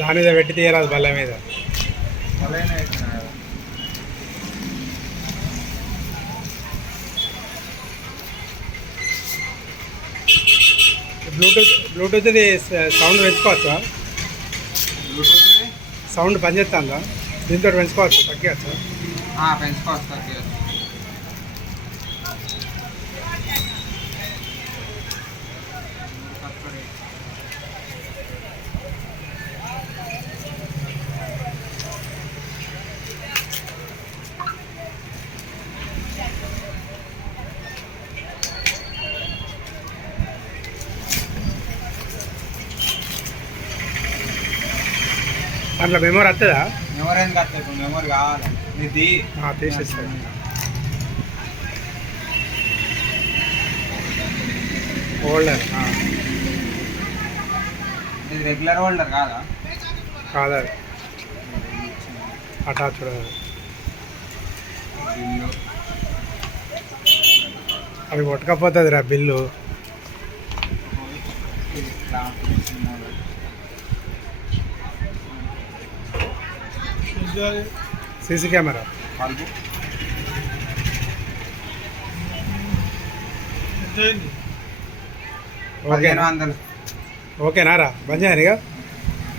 దాని మీద పెట్టి తీయరాదు బల్ల మీద. Bluetooth sound పెంచుకోవచ్చా? సౌండ్ పనిచేస్తుందా? దీంతో పెంచుకోవచ్చా, తగ్గచ్చా? పెంచుకోవచ్చు, తగ్గచ్చు. దాంట్లో మెమరీ వస్తుందా? మెమరీ ఏం కట్టలేదు, మెమరీ కావాలి. ఇది తీసేస్తాను. హోల్డర్ ఇది రెగ్యులర్ హోల్డర్ కాదా? కాదా, అటాచ్ అది కొట్టకపోతుంది రా బిల్లు. సీసీ కెమెరా ఓకేనా రా? బంద్ చేయనిగా.